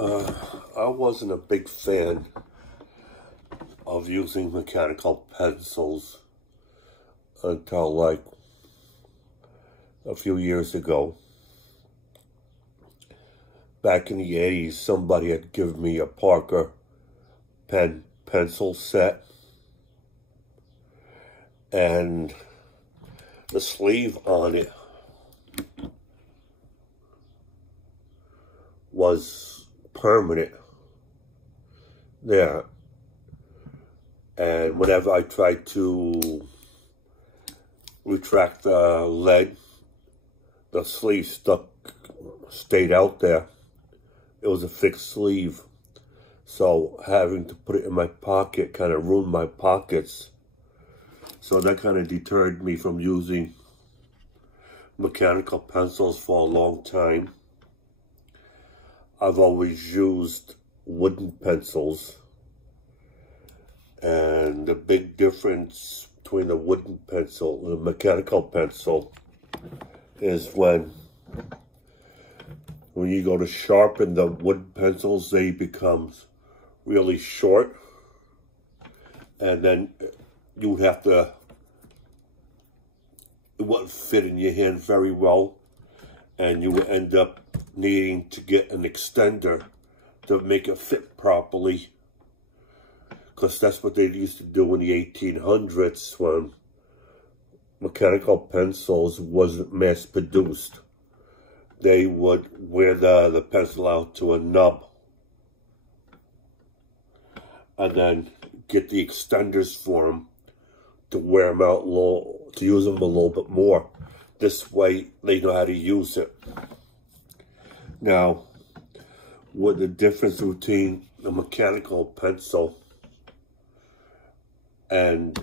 I wasn't a big fan of using mechanical pencils until like a few years ago. Back in the 80s, somebody had given me a Parker pencil set, and the sleeve on it was permanent there, and whenever I tried to retract the lead, the sleeve stayed out there. It was a fixed sleeve, so having to put it in my pocket kind of ruined my pockets. So that kind of deterred me from using mechanical pencils for a long time. I've always used wooden pencils, and the big difference between the wooden pencil and the mechanical pencil is when you go to sharpen the wooden pencils, they become really short, and then you would have to, it wouldn't fit in your hand very well, and you would end up needing to get an extender to make it fit properly, because that's what they used to do in the 1800s when mechanical pencils wasn't mass produced. They would wear the pencil out to a nub and then get the extenders for them to wear them out to use them a little bit more. This way they know how to use it. Now, what the difference between a mechanical pencil and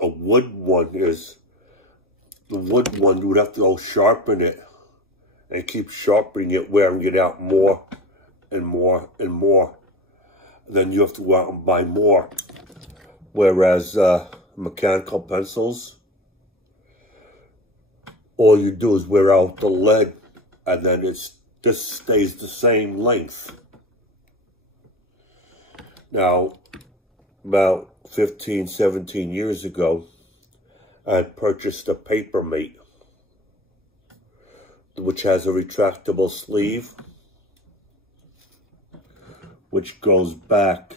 a wood one is, the wood one, you would have to go sharpen it and keep sharpening it, wearing it out more and more and more. Then you have to go out and buy more. Whereas mechanical pencils, all you do is wear out the lead, and then this stays the same length. Now, about 15, 17 years ago, I purchased a Papermate, which has a retractable sleeve, which goes back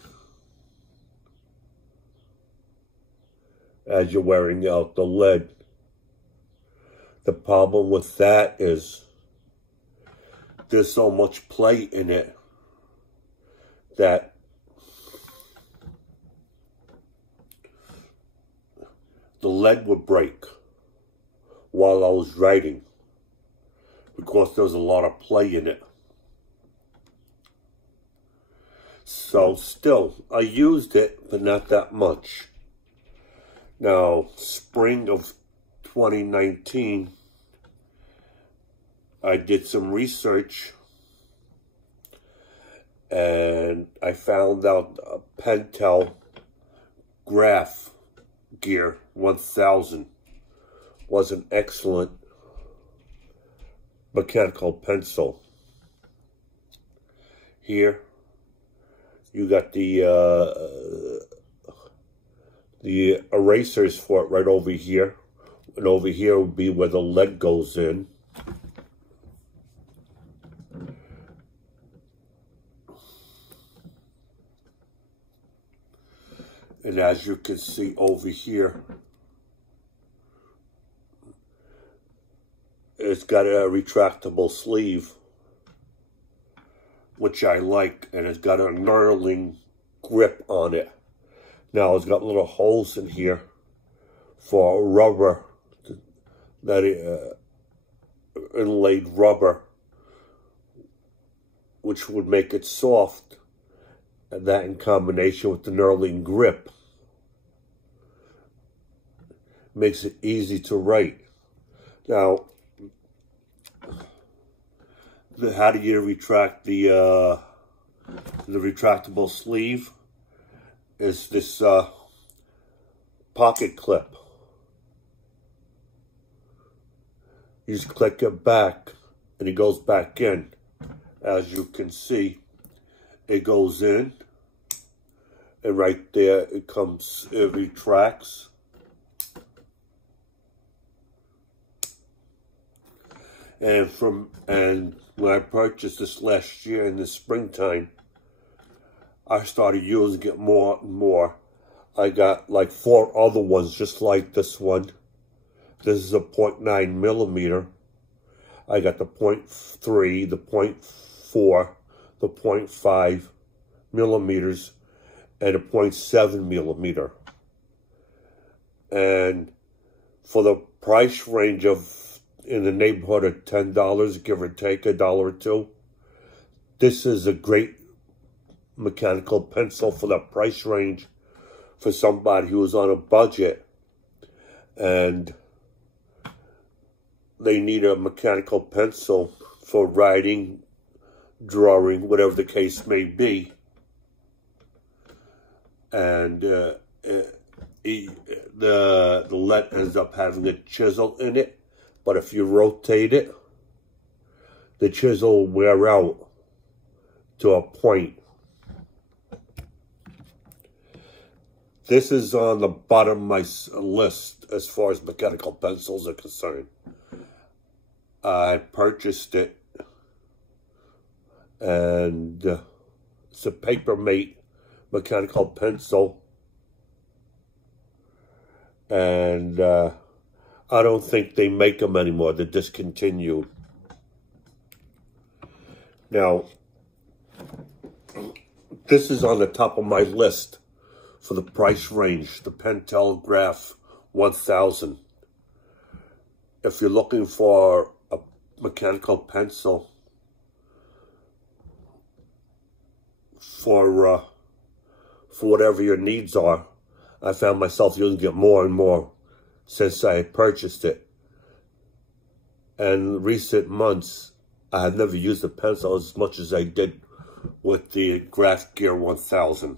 as you're wearing out the lead. The problem with that is there's so much play in it that the lead would break while I was writing, because there's a lot of play in it. So still, I used it, but not that much. Now, spring of 2019, I did some research, and I found out a Pentel graphgear 1000 was an excellent mechanical pencil. Here, you got the erasers for it right over here, and over here would be where the lead goes in. And as you can see over here, it's got a retractable sleeve, which I like, and it's got a knurling grip on it. Now it's got little holes in here for rubber, that inlaid rubber, which would make it soft, and that in combination with the knurling grip makes it easy to write. Now, how do you retract the retractable sleeve? Is this pocket clip. You just click it back, and it goes back in. as you can see, it goes in, and right there it comes, it retracts. And when I purchased this last year in the springtime, I started using it more and more. I got like 4 other ones just like this one. This is a 0.9 millimeter. I got the 0.3, the 0.4, the 0.5 millimeters, and a 0.7 millimeter. And for the price range of in the neighborhood of $10, give or take $1 or $2, this is a great mechanical pencil for that price range for somebody who's on a budget and they need a mechanical pencil for writing, drawing, whatever the case may be. And the lead ends up having a chisel in it, but if you rotate it, the chisel will wear out to a point. This is on the bottom of my list as far as mechanical pencils are concerned. I purchased it, and it's a Papermate mechanical pencil, and I don't think they make them anymore. They're discontinued. Now, this is on the top of my list for the price range, the Pentel Graph 1000. If you're looking for a mechanical pencil for whatever your needs are, I found myself using it more and more since I purchased it. And in recent months, I have never used a pencil as much as I did with the graphgear 1000.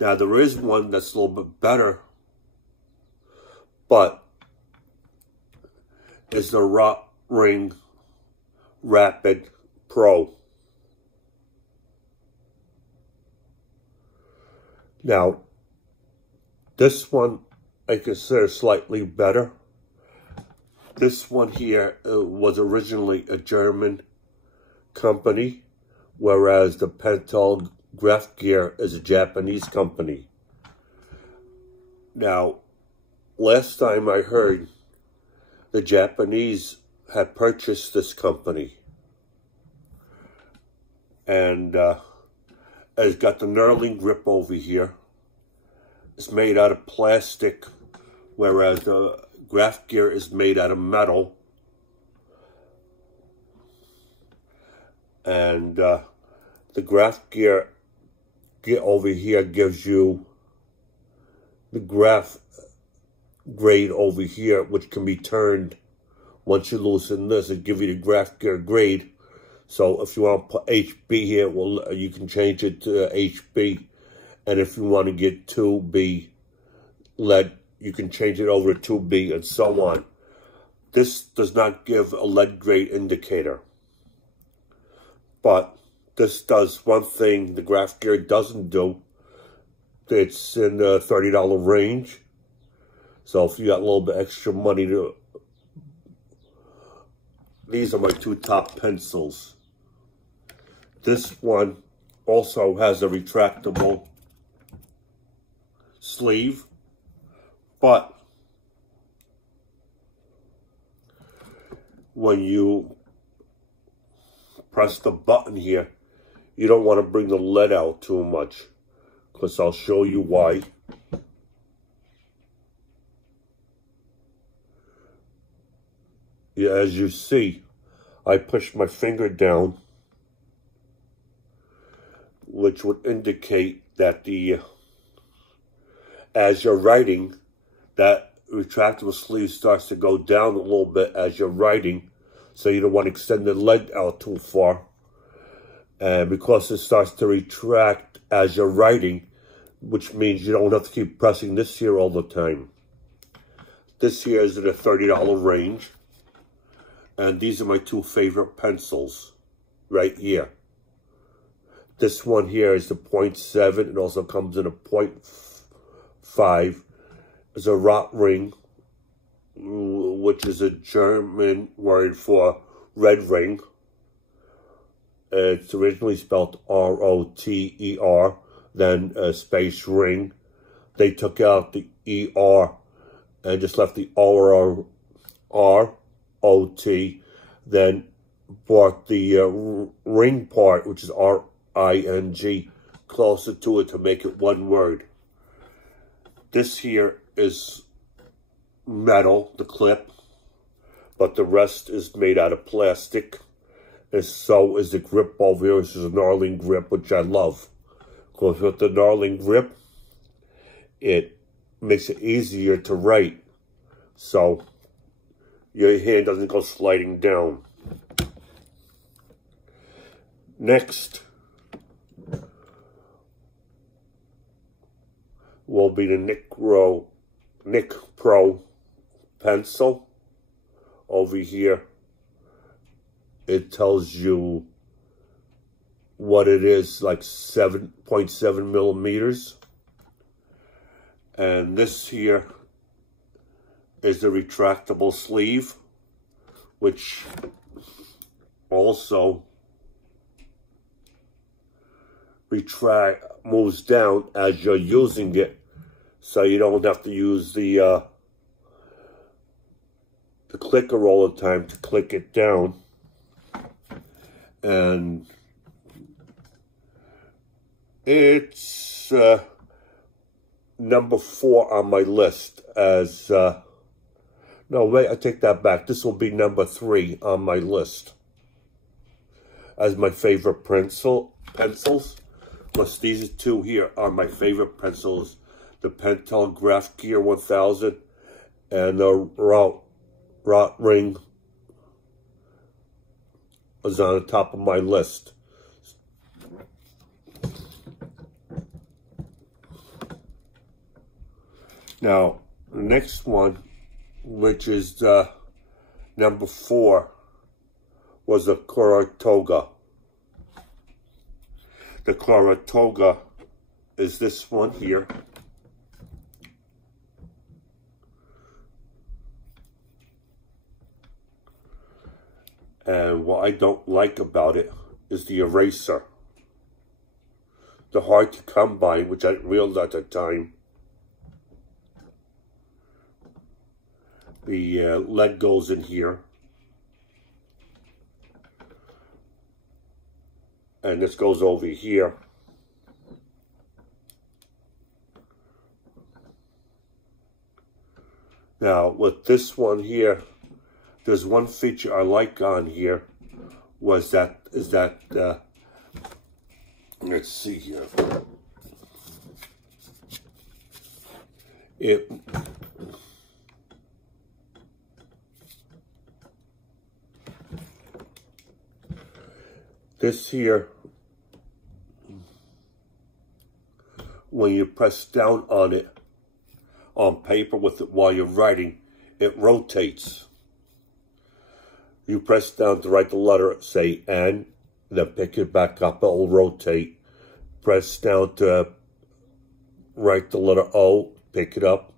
Now, there is one that's a little bit better, but it's the Rotring Rapid Pro. Now, this one I consider slightly better. This one here was originally a German company, whereas the Pentel Graphgear is a Japanese company. Now, last time I heard, the Japanese had purchased this company, and it's got the knurling grip over here. It's made out of plastic, whereas the Graphgear is made out of metal. And the Graphgear over here gives you the graph grade over here, which can be turned. Once you loosen this, it gives you the Graphgear grade. So if you want to put HB here, well, you can change it to HB. And if you want to get 2B lead, you can change it over to 2B and so on. This does not give a lead grade indicator. But this does one thing the Graphgear doesn't do. It's in the $30 range. So if you got a little bit extra money to... These are my 2 top pencils. This one also has a retractable sleeve, but when you press the button here, you don't want to bring the lead out too much, because I'll show you why. Yeah, as you see, I push my finger down, which would indicate that as you're writing, that retractable sleeve starts to go down a little bit as you're writing, so you don't want to extend the lead out too far. And because it starts to retract as you're writing, which means you don't have to keep pressing this here all the time. This here is in a $30 range. And these are my 2 favorite pencils. right here. This one here is the 0.7. It also comes in a 0.5. It's a rotring, which is a German word for red ring. It's originally spelled R-O-T-E-R, then a space ring. They took out the E-R and just left the R-O-T, then brought the ring part, which is R-I-N-G, closer to it to make it one word. This here is metal, the clip, but the rest is made out of plastic. And so is the grip over here, which is a knurling grip, which I love. Because with the knurling grip, it makes it easier to write. So your hand doesn't go sliding down. Next will be the Nick Pro pencil. Over here, it tells you what it is, like 7.7 millimeters. And this here is the retractable sleeve, which also moves down as you're using it, so you don't have to use the clicker all the time to click it down. And it's number 4 on my list as no wait, I take that back. This will be number 3 on my list as my favorite pencils. Plus these two here are my favorite pencils, the Pentel Graphgear 1000 and the rotring is on the top of my list. Now, the next one, which is number 4, was the Toga. The Toga is this one here. And what I don't like about it is the eraser. They're hard to come by, which I didn't realize at the time. The lead goes in here. And this goes over here. Now, with this one here, there's one feature I like on here, is that let's see here. This here, when you press down on it, on paper with it while you're writing, it rotates. You press down to write the letter, say N, then pick it back up, it'll rotate. Press down to write the letter O, pick it up,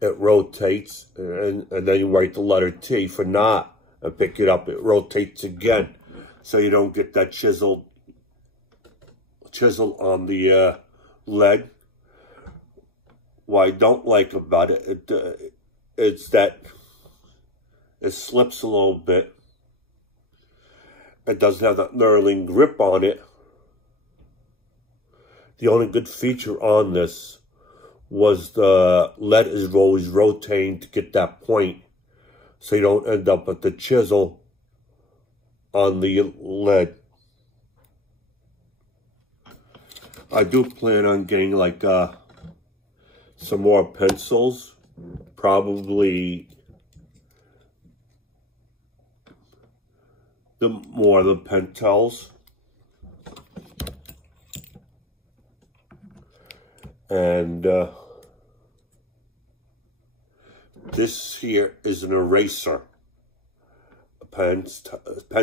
it rotates, and then you write the letter T for not, and pick it up, it rotates again. So you don't get that chisel on the lead. What I don't like about it, it's that it slips a little bit. It doesn't have that knurling grip on it. The only good feature on this was the lead is always rotating to get that point, so you don't end up with the chisel on the lead. I do plan on getting like some more pencils, probably the Pentels. And this here is an eraser, a pen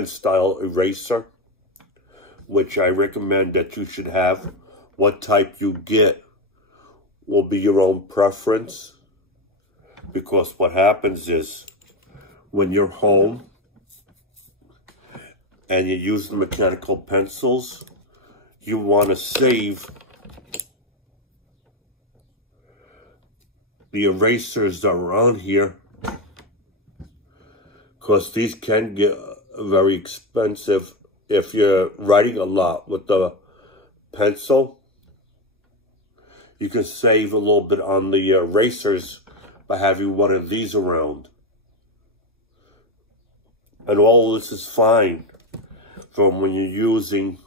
style eraser. which I recommend that you should have. What type you get will be your own preference, because what happens is when you're home and you use the mechanical pencils, you want to save the erasers that are on here, because these can get very expensive if you're writing a lot with the pencil. You can save a little bit on the erasers by having one of these around. And all this is fine from when you're using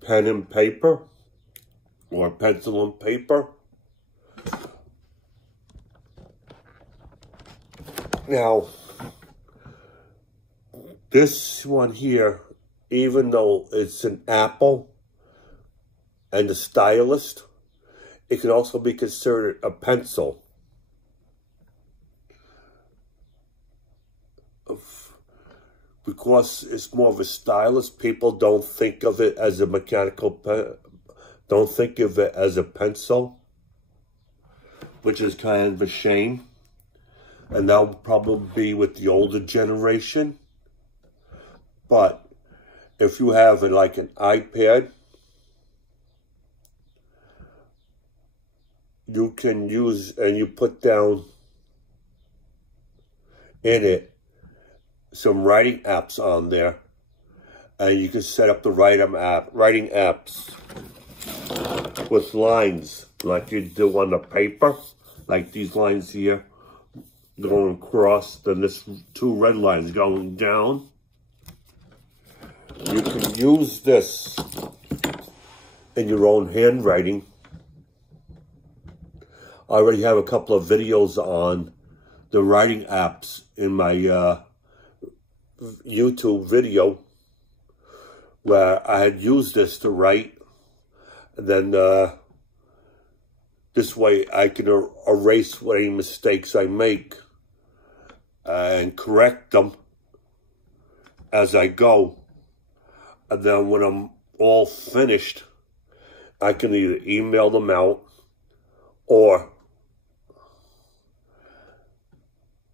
pen and paper or pencil and paper. Now, this one here, even though it's an apple and a stylus, it can also be considered a pencil. Because it's more of a stylus, people don't think of it as a mechanical pen, don't think of it as a pencil, which is kind of a shame. And that will probably be with the older generation. But if you have like an iPad, you can use, and you put down in it some writing apps on there, and you can set up the writing apps with lines like you do on the paper, like these lines here going across, then this two red lines going down. You can use this in your own handwriting. I already have a couple of videos on the writing apps in my YouTube video where I had used this to write, and then this way I can erase any mistakes I make and correct them as I go. And then when I'm all finished, I can either email them out or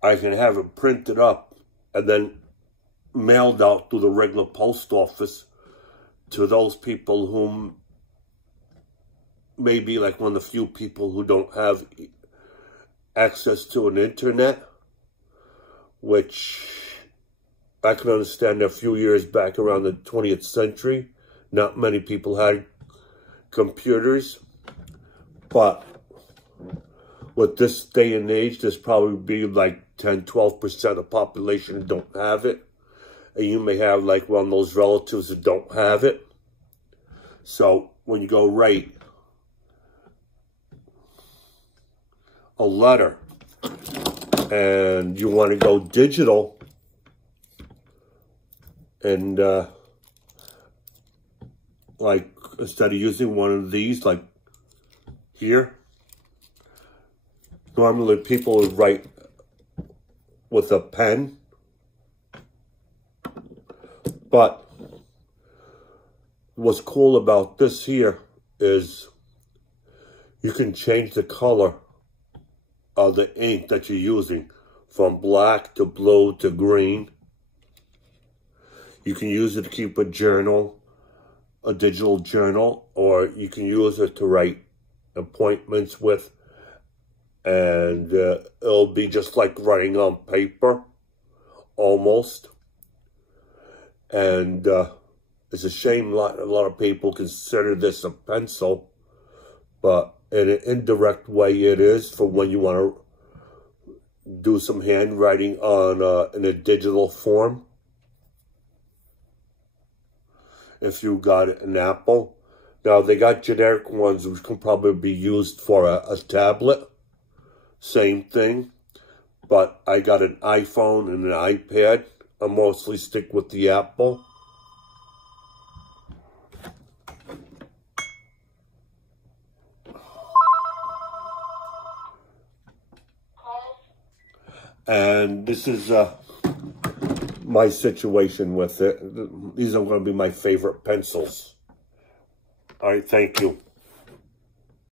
I can have it printed up and then mailed out through the regular post office to those people whom may be like one of the few people who don't have access to an internet, which I can understand a few years back around the 20th century, not many people had computers. But with this day and age, there's probably be like 10-12% of the population don't have it. And you may have like one of those relatives that don't have it. So when you go write a letter and you want to go digital and like instead of using one of these like here, normally people would write with a pen, but what's cool about this here is you can change the color of the ink that you're using from black to blue to green. You can use it to keep a journal, a digital journal, or you can use it to write appointments with, and it'll be just like writing on paper, almost. And it's a shame a lot of people consider this a pencil, but in an indirect way it is for when you want to do some handwriting on in a digital form. If you got an Apple. Now, they got generic ones which can probably be used for a tablet. Same thing. But I got an iPhone and an iPad. I mostly stick with the Apple. And this is my situation with it. These are going to be my favorite pencils. All right, thank you.